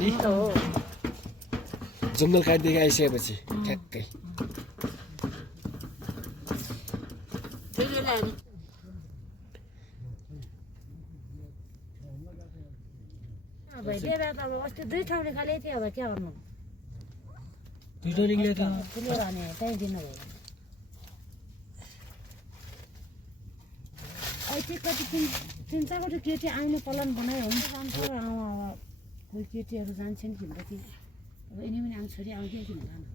नि जङ्गल काटदेखि आइसकेपछि ठ्याक्कै लिएर त अब अस्ति 2 ठाउँ निकाले थियो अब के गर्नु दुईटा निक्ल्यो त फुलेर अनि त्यही दिनु भयो अहिले कति 3-4 केटी आउने प्लान बनायो भने जान्छ कोही केटीहरू जान्छन् किनकि अब यिनी पनि आउँछ छोरी आउँदै किन जानु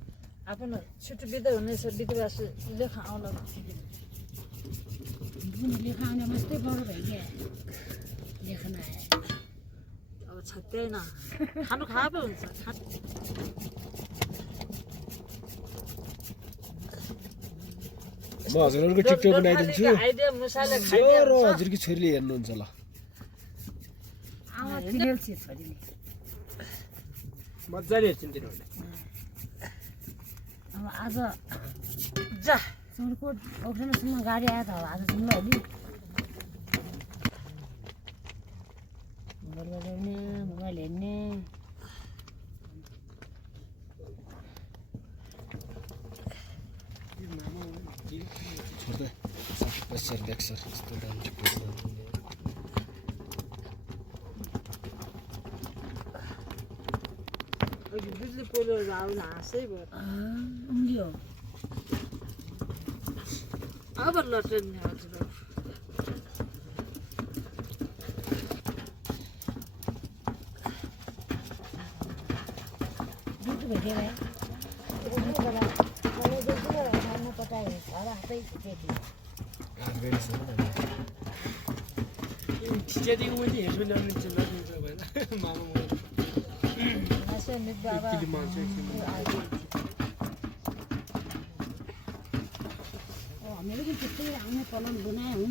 आपण छुट्टी बिदा हुनेछ बिदा लेखा आउला लेखा आउने मात्रै बडो भयो क्या लेखन आयो अब छत्दैन खानु खाए पो हुन्छ म हजुरहरूको टिकटक बनाइदिन्छु आइडिया मसाला र हजुरकी छोरीले हेर्नुहुन्छ ल आमा फिमेल छ छोरीले मजाले हेर्छन् तिनीहरूले अब आज जा चोरको ओखरासम्म गाडी आयो त अब आज जाउँ ल अलि मोबाइल बजाउने मोबाइल हेर्ने छोड्दै सर ब्याक सर यस्तो दाम टिकटक बिजुली पोलो आउन हाँसै भयो उम्लियो अब लट्ने हजुर दुध भेटेर पटायो घर हातै त्यति त्यहाँदेखि मैले हेर्छु ल्याउने चिल्लाइदिन्छ भएन मामा बाबा हामीहरू पनि त्यस्तै आउने प्लान बनायौँ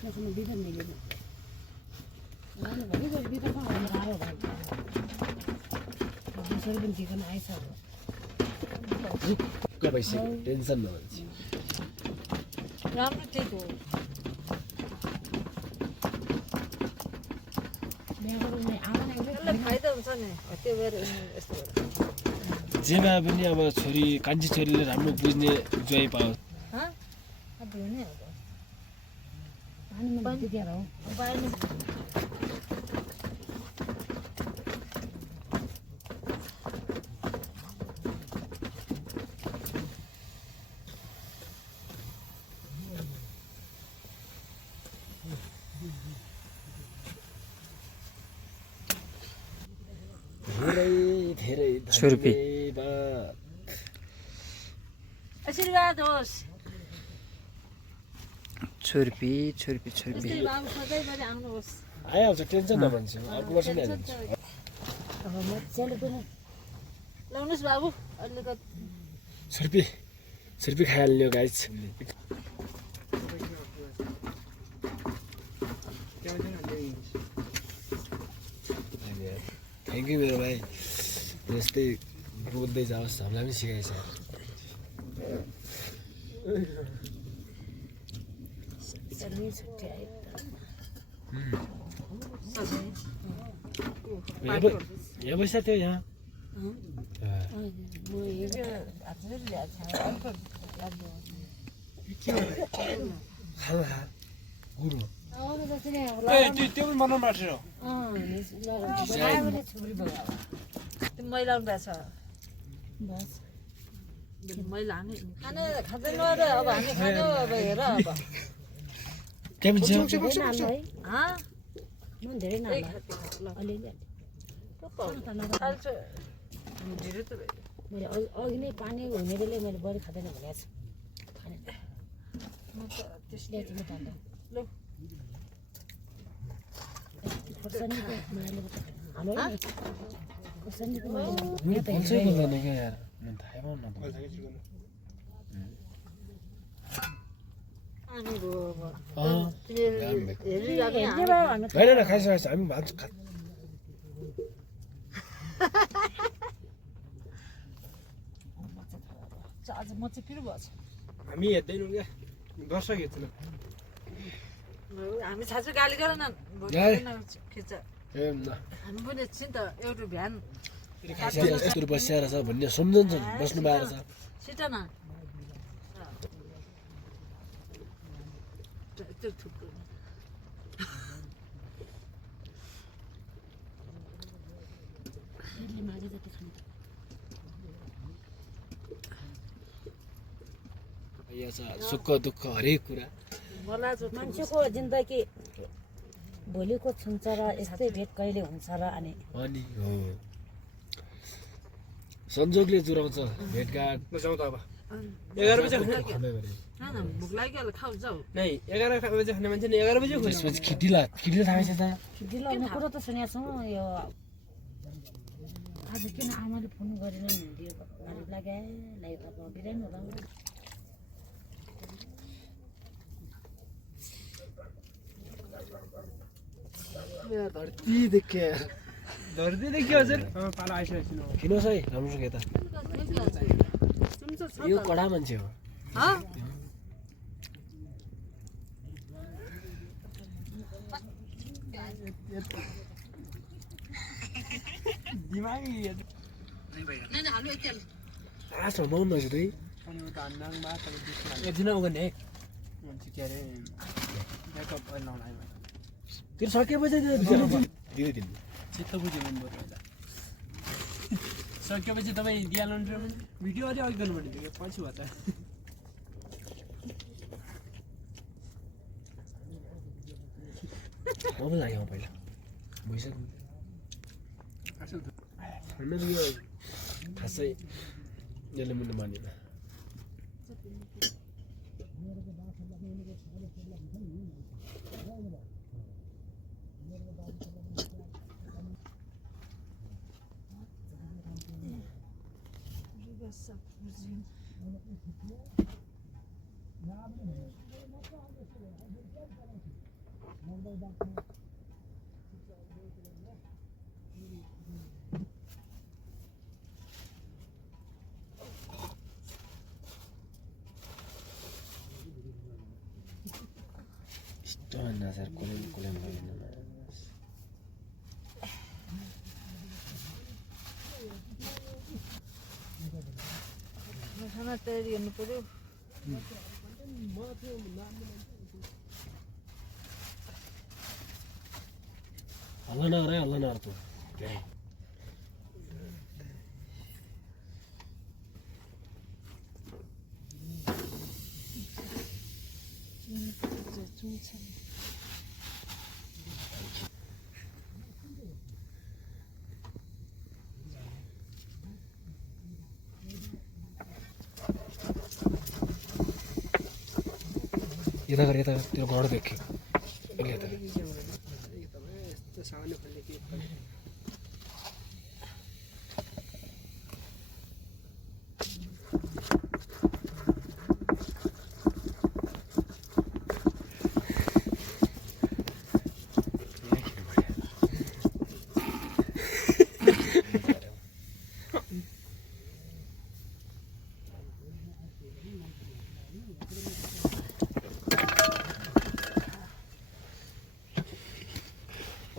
त्यसमा बिदा मिलेन भनिगयो बिदा कहाँ गाह्रो भयो दुसरी पनि चिकन आएछ भइसक्यो टेन्सन नभन्छ राम्रो ठिक हो फाइदा हुन्छ नि त्यो भएर यस्तो जेमा पनि अब छोरी कान्छी छोरीले राम्रो बुझ्ने जोइ पाओस् हुने पानीमा दिएर हो पानी धेरै छुर्पी आशीर्वाद होस् छुर्पी छुर्पी छुर्पी यसरी बाबु सधैँभरि आउनुहोस् आइहाल्छ टेन्सन नभन्छ अर्को वर्ष नै आइहाल्छ अब मजाले पनि ल्याउनुहोस् बाबु अलिकति छुर्पी खाइहाल्यो गाइस थ्याङ्क यू मेरो भाइ यस्तै बोल्दै जाओस् हामीलाई पनि सिकाइछ छुट्टी आयो यहाँ बस्दा थियो यहाँ म हिजो हजुर ल्याएको खाना खा गुरु आउनु जस्तो नै अब त्यो पनि बनाउनु पर्छ छुरी भयो त्यो मैला उठ्दैछ बस मैला हाने खाने खाँदैन र अब हामी खाने अब हेर अब नाल्नु है हाँ म धेरै नाल्नु अलिअलि खाल्छु ढिलो त भयो मैले अघि नै पानी हुने बेला मैले बढी खाँदैन भनेको छु खाने म त त्यसले तिमी खाँदा ल खोर्सानीको मैले हालो खोर्सानीको बोल्छै बोल्दैन क्या यार थाहै पाउन अनि भयो अब होइन खाइसकेको हामी भात आज म चाहिँ पिरो भएछ हामी हेर्दैनौँ क्या दर्शक हेर्छौँ हामी साँच्चै गाली गर न खिच्छ हामी पनि छिन् त एउटा बिहान यस्तो बसिएर छ भन्ने सम्झन्छन् बस्नु पाएर छ छिट न त्यो थुप्रो यसले मागे जति खानु यो छ सुख दुःख हरेक कुरा मलाई मान्छेको जिन्दगी भोलिको छुन्छ र यस्तै भेट कहिले हुन्छ र अनि अनि हो संजोगले जुराउँछ भेटघाट म जाउँ त अब 11 बजे भोक लाग्यो खाऊ जाऊ नै 11 बजे खाने मान्छे नि 11 बजे खोज्छ त्यसपछि खिटिला थाहा छ त दिलाउने कुरो त सुनेको छौँ यो आज किन आमाले फोन गरेन नि गाडी लगाए अब बिरामी होला धरती देखे धरती देखियो हजुर पालो आइसकेको छु किनोस् है राम्रोसँग यता यो कडा मान्छे हो दिमागी लास्ट माउन नजिक है एकदिन उगने मान्छे के अरे मेकअप गर्न लाउन त्यो सकेपछि दिनु चित्त बुझ्यो भने बोल्दा सकेपछि तपाईँ दिइहाल्नु भिडियो अझै अघि गर्नुपर्ने थियो पछि भयो त अब लाग्यो पहिला भइसक्यो मेरो यो खासै यसले मुन्नु मानेन नजर कुलेम खाना तयारी गर्नु पर्यो हल्ला नगर तँ यता कर त्यो घर देखे सामान्य खोल्ने के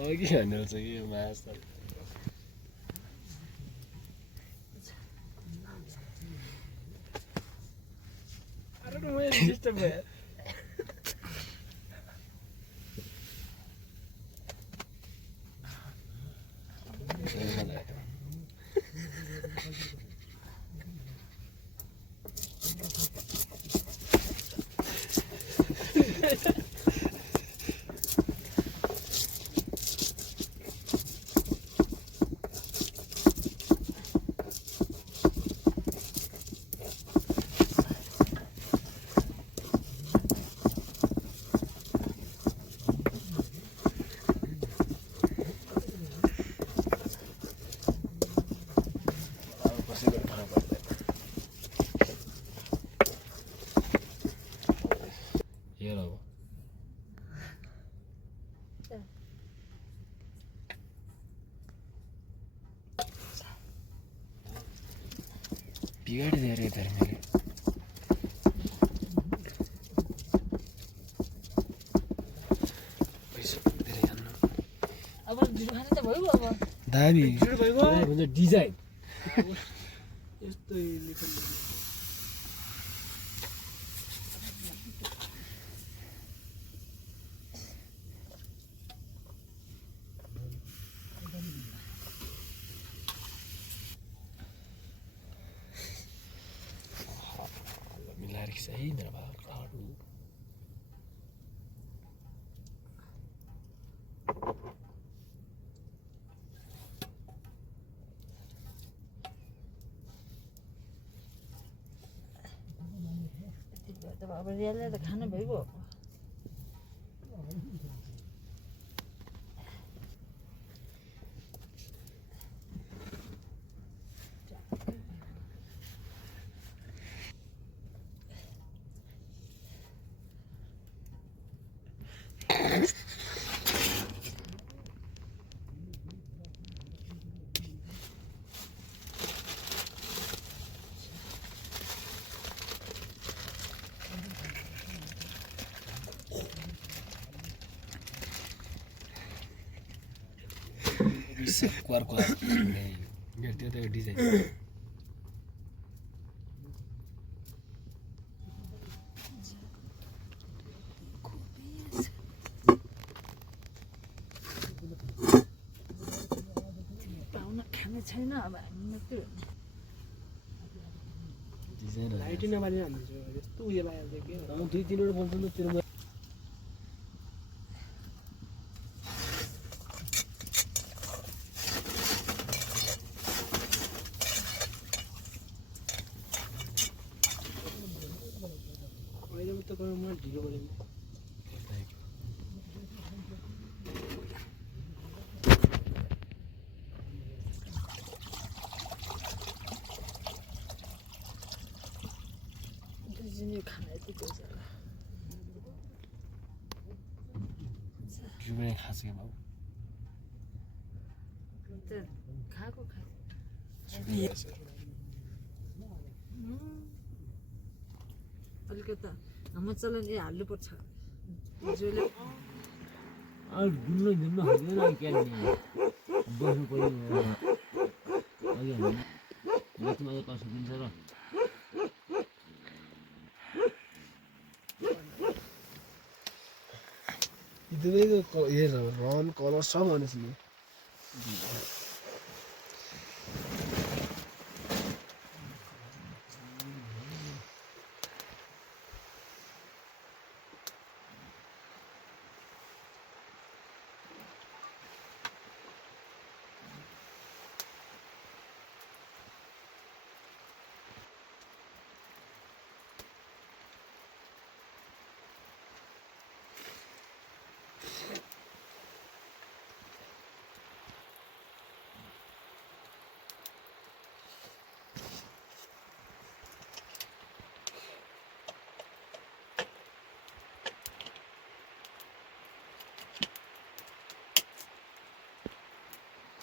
अघि भनेर चाहिँ कि मास त डिस्टर्ब भयो बिगाडिदिएर धर्मले अब ढिलो खाने त भयो अब दामी ढिलो भइगयो भन्छ डिजाइन यस्तै लेखन मिलाएर है मेरो भागहरू यति भयो त अब रियाले त खानु भइगयो क्वारको त्यो त डिजाइन पाउन खाने छैन अब हामी मात्रै डिजाइन लाइटै नबाल्ने हाम्रो यस्तो उयो भइहाल्छ के दुई तिनवटा बन्छ नि तेरो अहिले त गरौँ न ढिलो गऱ्यो दुईजनै खाना यति पैसा जुमे खास के बाबु त खाएको खाएको अलिकति हाम्रो चलन ए हाल्नुपर्छ जसले घुम्नु घुम्नु हाल्दैन क्यान्डी बस्नु पर्यो अघि हामी माथि माथि कसो दिन्छ र दुवैको हेर रन कलर सब भनेपछि नि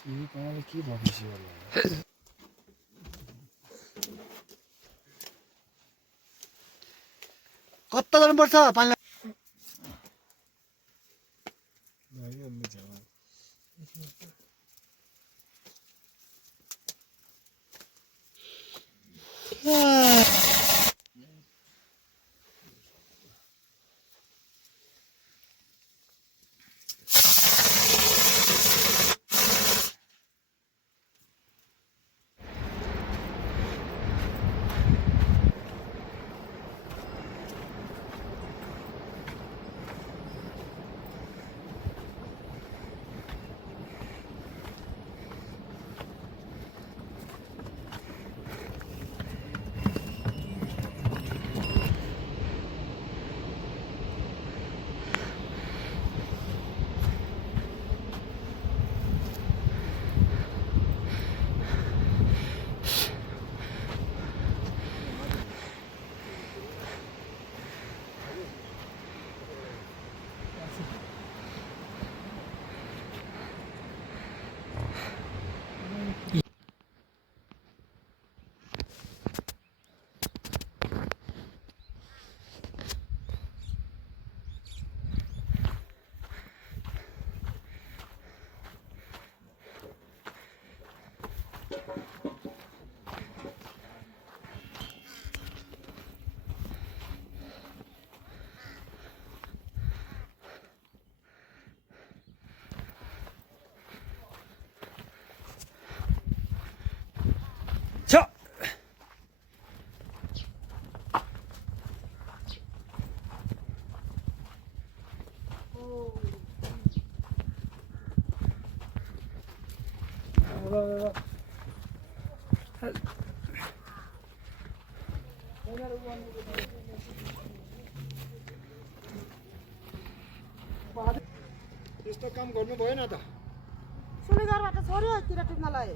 यो पाराले के भविष्य होला कता जानुपर्छ पानी यस्तो काम गर्नु भएन त सुनेजरबाट छोड्यो तिर टिप्नलाई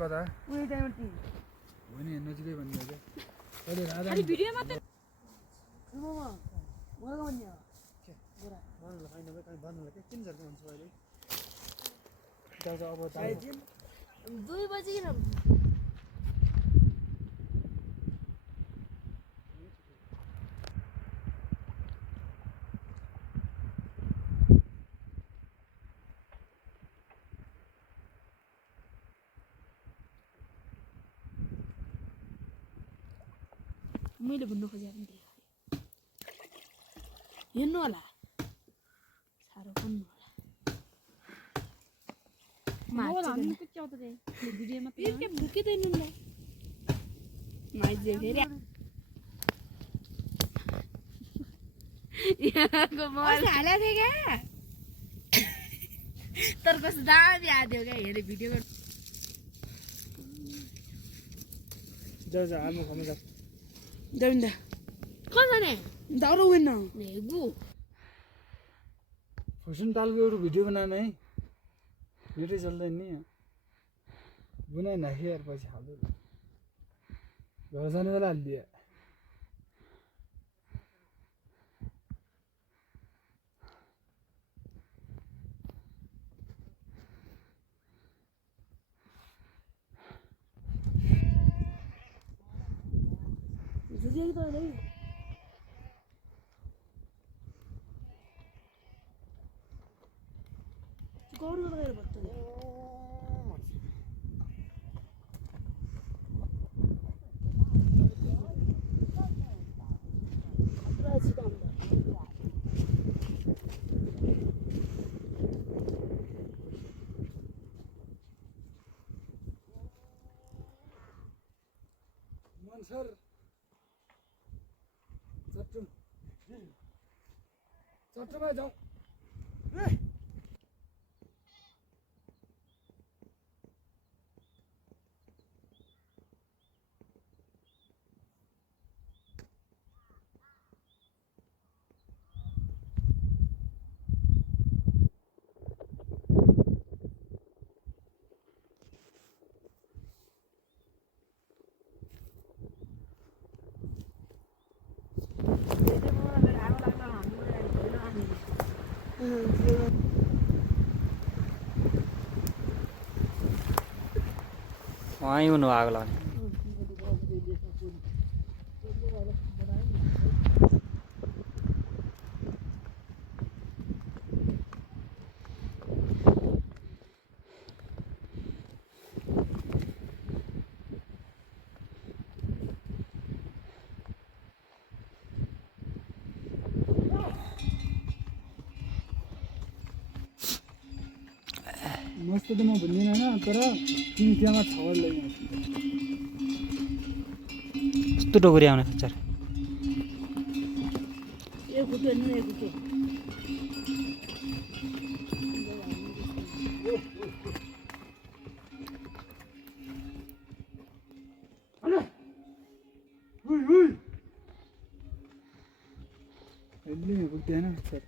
कता उयो त्यहाँबाट हो नि नजिकै भन्ने हो क्या खाली भिडियो मात्रै मलाई भन्ने किन झर्को भन्छ अहिले अब 2 बजे किन मैले भन्नु खोजेको पनि त्यही हेर्नु होला साह्रो पनि होला भुकिँदैन हालेको थिएँ क्या तर कस्तो दामी आयो क्या हेरेँ भिडियो आलु खानु जा Dönde. Kazane. दारू विन नेगु फुसन तालको एउटा भिडियो बनाएन है भिडियो चल्दैन नि बनाए न यार पछि हाल्दै घर जाने बेला हालिदिए जुझेको त हैन गौर गरेर बत्तु सर चट्टमा जाऊ वहीँ हुनु आगो लाग्ने त्यस्तो त म भन्दिनँ होइन तर तिमी त्यहाँ छवल ल्याइदिनु कस्तो डोगरी आउने खच्चर एक गुटो नि एक गुटो अहिले पुग्दैन सर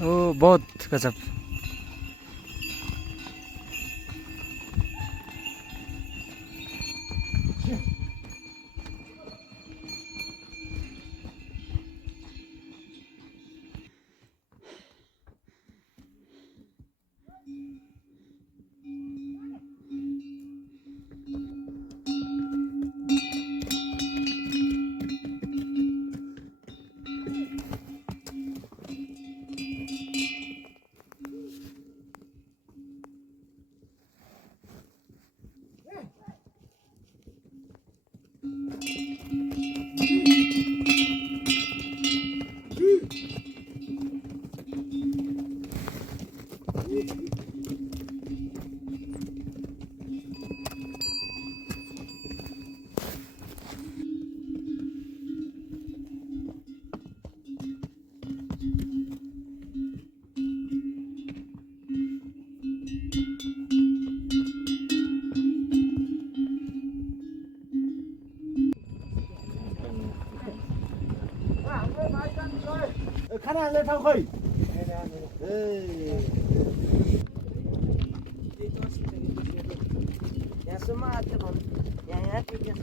ओ बहुत गजब खाना हाल्ने ठाउँ खोइ यहाँसम्म आएको थियो यहाँ पुगेछ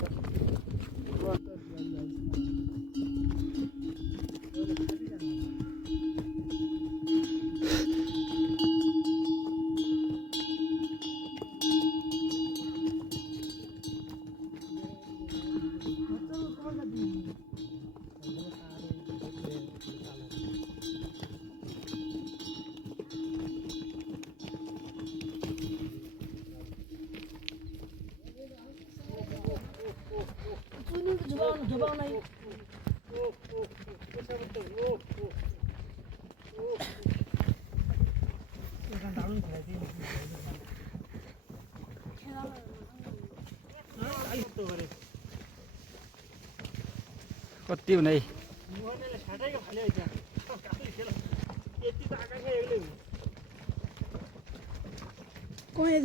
कति हुने कहाँ यति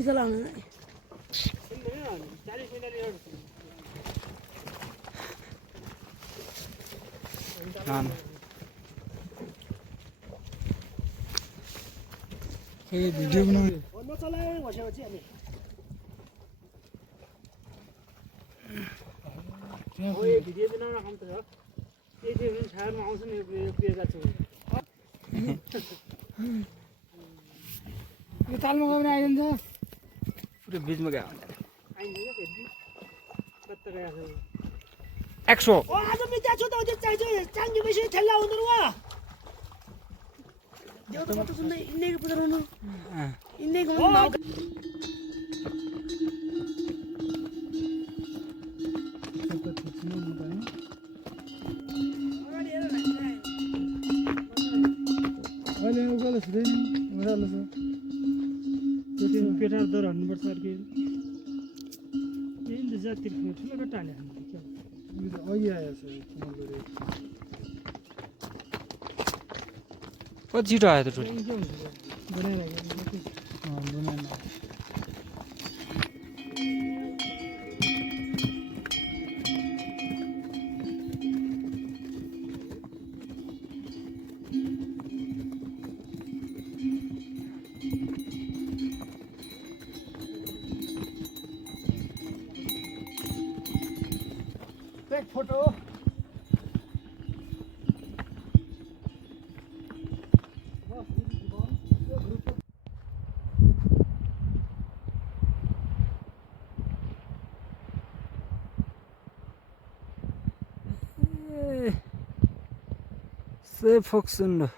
खेला भिडियो बनाउने भिडियो बनाउन कम्ती छ त्यति छाडमा आउँछ नि पिएका छु यो तालमा गयो भने आइदिन्छ पुरै बिचमा गयो आइन्छ क्या फेरि कता गएको छ 100 आज मी त्याच्या होते चायचे चांगली पैसे ठेला होणार वा देव तो मत सुन इन्ने के पुदर होनो इन्ने को नाव अहिले उकालो छुँदैन मजाले छ पेटार दर हान्नुपर्छ अर्कै जातिर ठुलो कट्टा हाल्यो अघि आएछ तिमीले कति छिटो आयो त टोली बनाएन एक फोटो Se fokusun.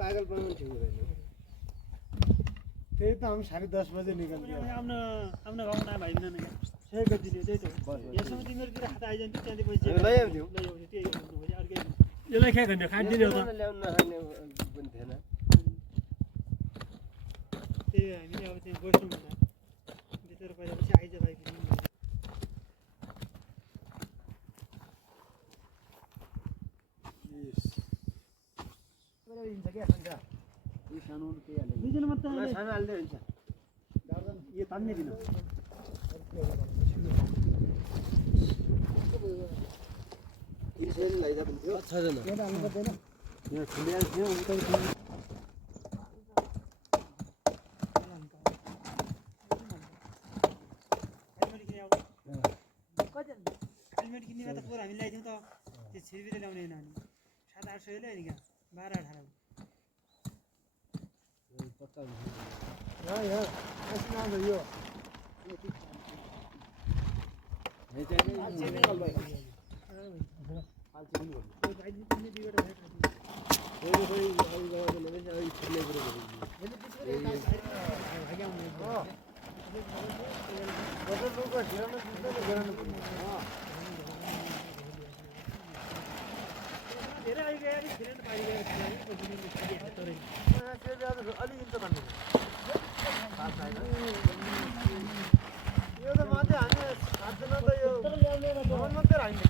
पागल बनाउनु ठिक हुँदैन त्यही त हम 10:30 बजे निकल्थ्यो आफ्नो गाउँ ना भाइ बिना नै सही गरिदिनु त्यही त यसमा तिमीहरुतिर हात आइजन्थ्यो त्यहाँदेखि पछि लैआउँथ्यो त्यही गर्नु भयो अर्कै यसलाई के गर्ने खादिने हो त ल्याउन नखाने पनि थिएन त्यही हामीले अब त्यहाँ बस्नु भन्दा भित्र पहिला पछि आइज भाइ बिना दुईजना मात्र सानो हाल्दै हुन्छ यो तान्ने दिन यसरी लैजा पनि थियो 6 जना यहाँ हाल्नु पर्दैन यहाँ खुलिया थियो उता हेलमेट किन्नेमा त पोर हामी ल्याइदिउँ त त्यो छिरबिर ल्याउने होइन हामी 700-800 ल्यायो नि क्या 12-18 यहाँ यसमा आउँछ यो धेरै आइगयो धेरै पाइगयो यो त मात्रै हामी 7 जना त यो भवन मात्रै राख्ने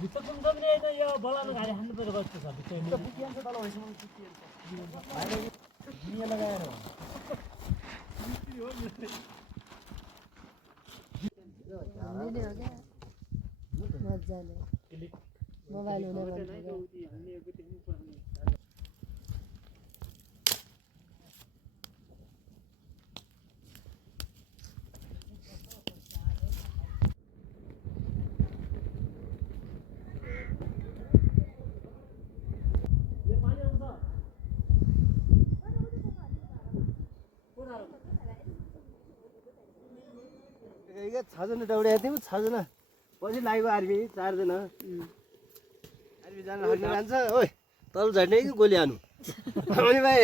भित्र कुन सक्ने होइन यो बलानु घारी हान्नु पर्छ कस्तो छ भित्र पुगिन्छ तल भइसम्म पुगिन्छ लगाएर मजाले मोबाइल हुने भनेको यो 6 जना दौड्या थियौ 6 जना पछि लाग्यो आर्मी 4 जना आर्मी जान लाग्ने जान्छ ओइ तल झर्ने कि गोली हानु अनि भाइ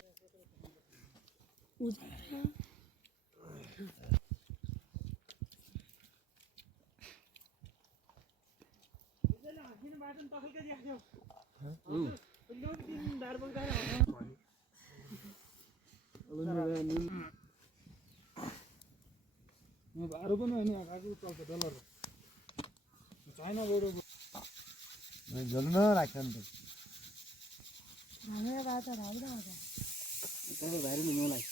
अरू पनि होइन आएको चल्छ डलर चाइनाबाट जल्न राख्छ नि हाम्रो बाजा राम्रो आउँछ तपाईँ भाइरल हुनु मलाई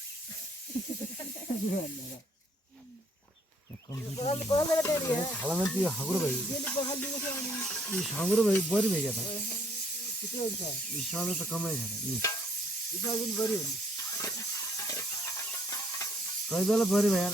खालामा त्यो हाँगुरो भयो यो हाँगुरो भयो बढी भयो क्या त यो सानो त कमाइ छैन बढी हो कति बेला बढी भयो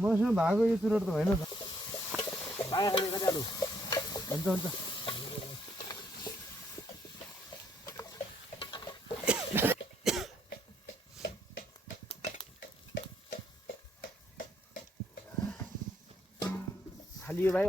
मसँग भएको यो सुरट त होइन त हुन्छ हुन्छ खाली यो भाइ